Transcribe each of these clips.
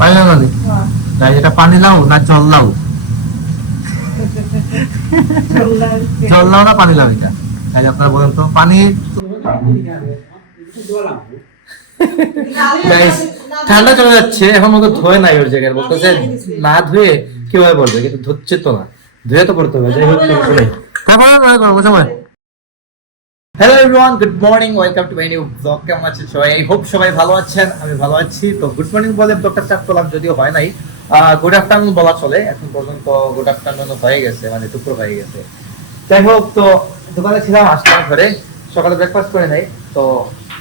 পানি লাউ নদী তাই এটা পানি লাউ না জল লাউ? জল লাউ না পানি লাউ এটা? তাই আপনারা বলেন তো পানি। Guys, ঠান্ডা চলে যাচ্ছে এখন মতো ধোয় নাই ওর জায়গায় বলতেছে না ধুয়ে কিভাবে বলবে, কিন্তু ধুচ্ছে তো না, ধুয়ে তো করতে হবে। যাই হোক কিছু নেই। তারপর সময় hello everyone, good morning, welcome to my new blog. কেমন আছেন সবাই? আই হোপ সবাই ভালো আছেন, আমি ভালো আছি। তো গুড মর্নিং বলে ব্লগটা স্টার্ট করলাম, যদিও হয় নাই, গুড আফটারনুন বলা চলে। এখন পর্যন্ত গুড আফটারনুন হয়ে গেছে, মানে দুপুর হয়ে গেছে। যাই হোক, তো দোকানে ছিলাম, আসলাম ঘরে, সকালে ব্রেকফাস্ট করে নাই। তো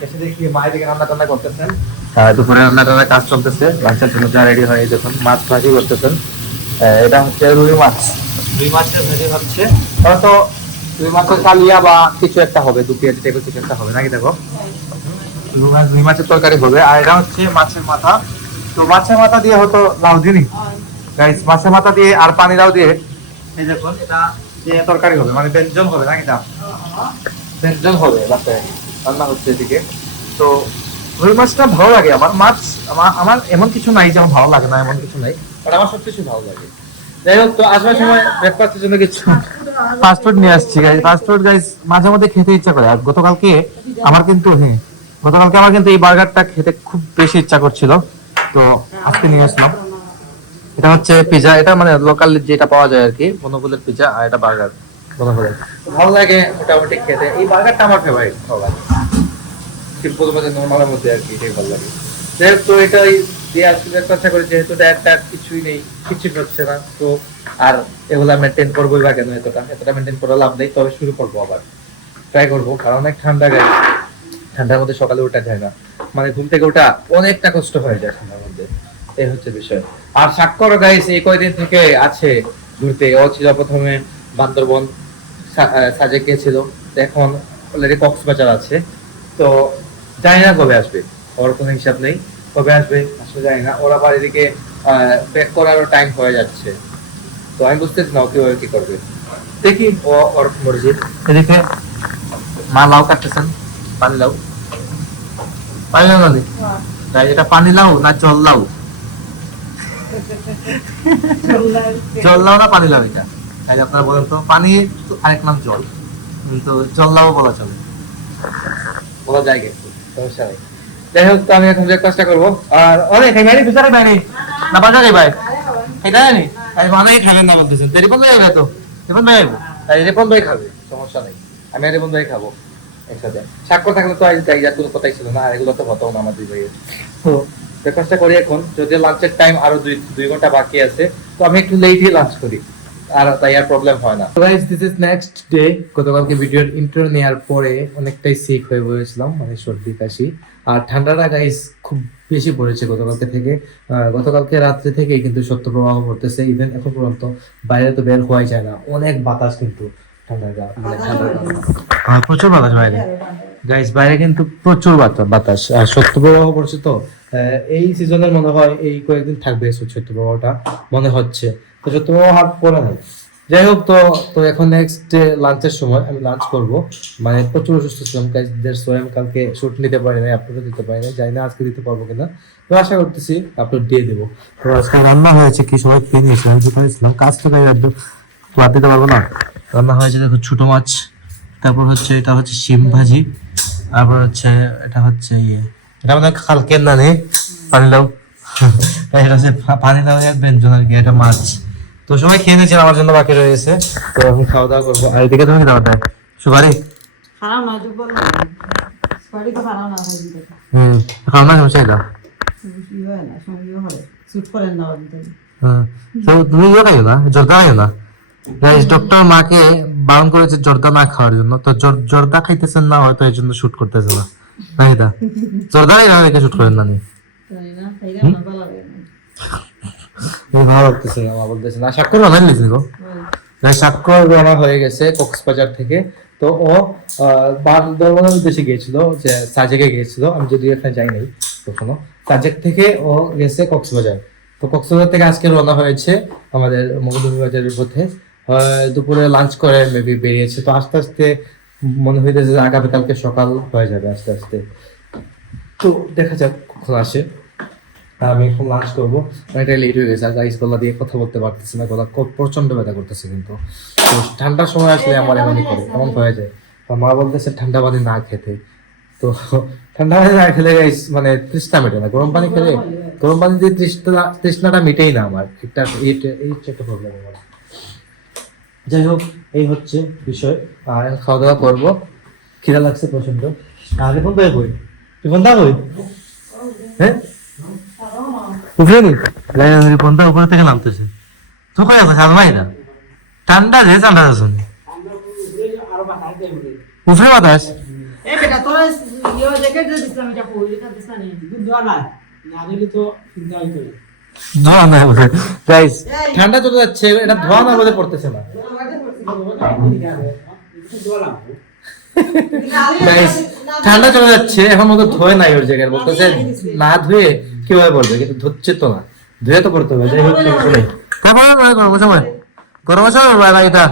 এসে দেখি মায়ের দিকে রান্না টান্না করতেছেন, দুপুরে রান্না টান্নার কাজ চলতেছে। লাঞ্চের জন্য যা রেডি হয়ে দেখুন, মাছ ভাজি করতেছেন। এটা হচ্ছে রুই মাছ, রুই মাছের ভাজি হচ্ছে। হয়তো রুই মাছের কালিয়া বা কিছু একটা হবে, দু পেঁয়াজ টাইপের কিছু একটা হবে নাকি? দেখো, রুই মাছের তরকারি হবে। আর এটা হচ্ছে মাছের মাথা। তো মাছের মাথা দিয়ে হয়তো লাউ দিনই গাইস, মাছের মাথা দিয়ে আর পানি লাউ দিয়ে এই দেখুন এটা দিয়ে তরকারি হবে, মানে ব্যঞ্জন হবে নাকি? না, ব্যঞ্জন হবে বাসায় রান্না হচ্ছে এদিকে। তো রুই মাছটা ভালো লাগে আমার। মাছ আমার এমন কিছু নাই যে আমার ভালো লাগে না, এমন কিছু নাই, বাট আমার সবকিছু ভালো লাগে। যাই হোক, তো আসবার সময় ব্রেকফাস্টের জন্য কিছু ফাস্ট ফুড নিয়ে আসছি গাইস। ফাস্ট ফুড গাইস মাঝে মধ্যে খেতে ইচ্ছা করে। আর গতকালকে আমার কিন্তু এই বার্গারটা খেতে খুব বেশি ইচ্ছা করছিল, তো আজকে নিয়ে আসলাম। এটা হচ্ছে পিজা, এটা মানে লোকাল যেটা পাওয়া যায় আর কি, বনফুলের পিজা। আর এটা বার্গার বনফুলের, ভালো লাগে মোটামুটি খেতে। এই বার্গারটা আমার ফেভারিট, ভালো লাগে, সিম্পল মধ্যে নর্মালের মধ্যে আর কি, এটাই ভালো লাগে। যাই হোক, তো এটাই দিয়ে আসলে চেষ্টা করি, যেহেতু একটা কিছুই নেই, কিছু হচ্ছে না, তো আর এগুলা মেনটেন করবোই বা কেন? এতটা মেনটেন করে লাভ নেই, তবে শুরু করবো আবার, ট্রাই করবো। কারণ অনেক ঠান্ডা গায়ে, ঠান্ডার মধ্যে সকালে ওঠা যায় না, মানে ঘুম থেকে ওঠা অনেকটা কষ্ট হয়ে যায় ঠান্ডার মধ্যে, এই হচ্ছে বিষয়। আর স্বাক্ষর গাইস এই কয়দিন থেকে আছে ঘুরতে। ও ছিল প্রথমে বান্দরবন, সাজেক গিয়েছিল, এখন অলরেডি কক্সবাজার আছে। তো জানি না কবে আসবে, ওর কোনো হিসাব নেই কবে আসবে, আসলে জানি না। ওরা আবার এদিকে ব্যাক করারও টাইম হয়ে যাচ্ছে, তো আমি বুঝতেছি না ও কিভাবে কি করবে। দেখি, ও ওর মর্জি। এদিকে মা লাউ কাটতেছেন, পানি লাউ। পানি লাউ মানে তাই এটা পানি লাউ না জল লাউ? জল লাউ না পানি লাউ এটা? তাই আপনারা বলেন তো। পানি তো আরেক নাম জল, কিন্তু জল লাউ বলা চলে, বলা যায় কিন্তু সমস্যা নেই। যাই হোক, তো আমি এখন ব্রেকফাস্টটা করবো। আর অনেক বাইরে ভিতরে বাইরে না বাজারে ভাই এটা জানি আমি অনেক খাবেন না বলতেছেন। রিপন ভাই তো রিপন ভাই আসবো, তাই রিপন ভাই খাবে, সমস্যা নেই, আমি আর রিপন ভাই খাবো একসাথে। স্বাক্ষর থাকলে তো আজ তাই, আর কোনো কথাই ছিল না, আর এগুলো তো হতো না আমার দুই ভাইয়ের। তো ব্রেকফাস্টটা করি এখন, যদিও লাঞ্চের টাইম আরো দুই ঘন্টা বাকি আছে, তো আমি একটু লেটই লাঞ্চ করি, আর তাই আর প্রবলেম হয় না। Guys, this is next day. গতকালকে ভিডিওর ইন্ট্রো নেওয়ার পরে অনেকটাই সিক হয়ে পড়েছিলাম, মানে সর্দি কাশি। আর ঠান্ডাটা গাইস খুব বেশি পড়েছে গতকালকে থেকে। গতকালকে রাত্রে থেকে কিন্তু শৈত্যপ্রবাহ পড়তেছে, ইভেন এখন পর্যন্ত বাইরে তো বের হওয়াই যায় না, অনেক বাতাস কিন্তু প্রচুর বাতাস বাইরে গাইস, বাইরে কিন্তু প্রচুর বাতাস। আর শৈত্যপ্রবাহ পড়ছে তো, এই সিজনের মনে হয় এই কয়েকদিন থাকবে শৈত্যপ্রবাহটা মনে হচ্ছে। তো শৈত্যপ্রবাহ হাত পড়ে নাই। যাই হোক, তো তো এখন নেক্সট লাঞ্চের সময় আমি লাঞ্চ করব, মানে প্রচুর অসুস্থ ছিলাম আমি কালকে শুট নিতে পারি নাই, আপলোড দিতে পারি নাই, জানি না আজকে দিতে পারবো কিনা, তো আশা করতেছি আপলোড দিয়ে দেবো। তো আজকে রান্না হয়েছে কি, সবাই খেয়ে নিয়েছে, আমি ছিলাম কাজ তো গাই একদম বাদ দিতে পারবো না। রান্না হয়েছে দেখো, ছোট মাছ, তারপর হচ্ছে এটা হচ্ছে শিম ভাজি, তারপর হচ্ছে এটা হচ্ছে এটা আমাদের কালকের না নেই পানি লাউ। এটা হচ্ছে পানি লাউ এর ব্যঞ্জন আর কি, এটা মাছ। তো সবাই খেয়ে নিয়েছেন, আমার জন্য বাকি রয়েছে, তো আমি খাওয়া দাওয়া করবো। আর এদিকে তুমি দাও দেয় সুপারি খাও না, সমস্যা দাও। তুমি খাইও না, জর্দা খাইও না গাইস। ডক্টর মাকে বারণ করেছে জর্দা না খাওয়ার জন্য, তো জর্দা খাইতেছেন না, হয়তো এই জন্য শুট করতেছে না, নাকি দা? জর্দা না রেখে শুট করেন না নি? ভালো লাগতেছে না, বলতেছে না। স্বাক্ষর বানাই নিয়েছে গো, স্বাক্ষর রওনা হয়ে গেছে কক্সবাজার থেকে। তো ও বান্দরবানের উদ্দেশ্যে গিয়েছিল, যে সাজেকে গিয়েছিল, আমি যদি এখানে যাই নাই কখনো। সাজেক থেকে ও গেছে কক্সবাজার। তো কক্সবাজার থেকে আজকে রওনা হয়েছে আমাদের মৌলভীবাজারের পথে। দুপুরে লাঞ্চ করে মেবি বেরিয়েছে, তো আস্তে আস্তে মনে হইতেছে যে আগামীকালকে সকাল হয়ে যাবে আস্তে আস্তে। তো দেখা যাক কখন আসে। আমি এখন লাঞ্চ করবো, অনেকটা লেট হয়ে গেছে আর গাইস গলা দিয়ে কথা বলতে পারতেছি না, গলা প্রচন্ড ব্যথা করতেছে কিন্তু। তো ঠান্ডার সময় আসলে আমার এমনই করে, এমন হয়ে যায়। তো মা বলতেছে ঠান্ডা পানি না খেতে, তো ঠান্ডা পানি না খেলে গাইস মানে তৃষ্ণা মেটে না, গরম পানি খেলে, গরম পানি দিয়ে তৃষ্ণাটা মিটেই না আমার, এই হচ্ছে একটা প্রবলেম আমার। যাই হোক, এই হচ্ছে বিষয়। আর এখন খাওয়া দাওয়া করবো, খিদা লাগছে প্রচন্ড। আর এখন তো বই রিপন দা বই, হ্যাঁ উপরে নি রিপন দা উপরে থেকে নামতেছে, তো কয় কথা আলমাই না ঠান্ডা যে ঠান্ডা আছে উপরে বাতাস। এ বেটা তোরা ইয়ে জ্যাকেট দিয়ে দিছিলাম, এটা কই এটা দিছ না নি দুধ দোয়া না না দিলে তো চিন্তা হইতো। ধোয়া না বলে গাইস, ঠান্ডা চলে যাচ্ছে, এটা ধোয়া না বলে পড়তেছে না গাইস। ঠান্ডা চলে যাচ্ছে, এখন মতো ধোয় নাই ওর জায়গায়, বলতেছে না ধুয়ে কিভাবে পড়বে, কিন্তু ধুচ্ছে তো না, ধুয়ে তো পড়তে হবে। যাই হোক কিছু নেই, তারপর গরম সময় এটা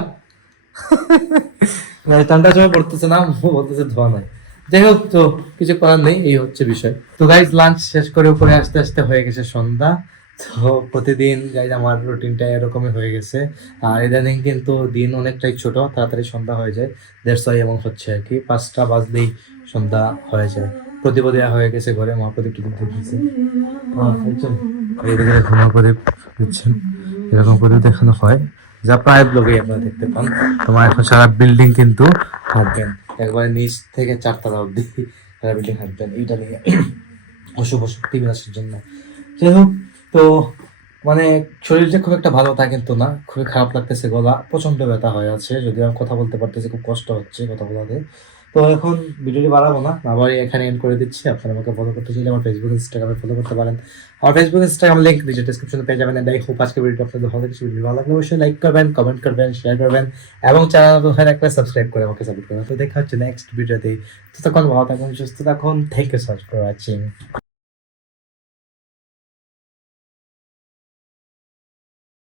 ঠান্ডার সময় পড়তেছে না, বলতেছে ধোয়া নাই। যাই হোক, তো কিছু করার নেই, এই হচ্ছে বিষয়। তো গাইজ লাঞ্চ শেষ করে উপরে আসতে আসতে হয়ে গেছে সন্ধ্যা। তো প্রতিদিন গাইজ আমার রুটিনটা এরকমই হয়ে গেছে। আর ইদানিং কিন্তু দিন অনেকটাই ছোট, তাড়াতাড়ি সন্ধ্যা হয়ে যায়, দেড় ছয় এমন হচ্ছে আর কি, 5টা বাজলেই সন্ধ্যা হয়ে যায়। প্রদীপ দেওয়া হয়ে গেছে ঘরে, মহাপ্রদীপ টদীপ দিচ্ছে, ঘুমা প্রদীপ দিচ্ছেন, এরকম প্রদীপ দেখানো হয়, যা প্রায় ব্লগে আপনারা দেখতে পান। তোমার এখন সারা বিল্ডিং কিন্তু হাঁটবেন, একবারে নিচ থেকে 4 তলা অব্দি সারা বিল্ডিং হাঁটবেন, এইটা নিয়ে অশুভ শক্তি বিনাশের জন্য। যাই হোক, তো মানে শরীরটা খুব একটা ভালো তা কিন্তু না, খুবই খারাপ লাগতেছে, গলা প্রচন্ড ব্যথা হয়ে আছে, যদি আমি কথা বলতে পারতেছি, খুব কষ্ট হচ্ছে কথা বলাতে। তো এখন ভিডিওটি বাড়াবো না, আবার এখানে এন্ড করে দিচ্ছি। আপনারা আমাকে ফলো করতে চাইলে আমার ফেসবুক ইনস্টাগ্রামে ফলো করতে পারেন। আমার ফেসবুক ইনস্টাগ্রাম লিংক নিচে ডেসক্রিপশনে পেয়ে যাবেন। এন্ড আই হোপ আজকের ভিডিওটি আপনাদের ভালো লেগেছে। ভিডিও ভালো লাগলে অবশ্যই লাইক করবেন, কমেন্ট করবেন, শেয়ার করবেন এবং চ্যানেল নতুন হয়ে থাকলে সাবস্ক্রাইব করে আমাকে সাপোর্ট করবেন। তো দেখা হচ্ছে নেক্সট ভিডিওতে। ততক্ষণ ভালো থাকুন, সুস্থ থাকুন। Thank you so much for watching.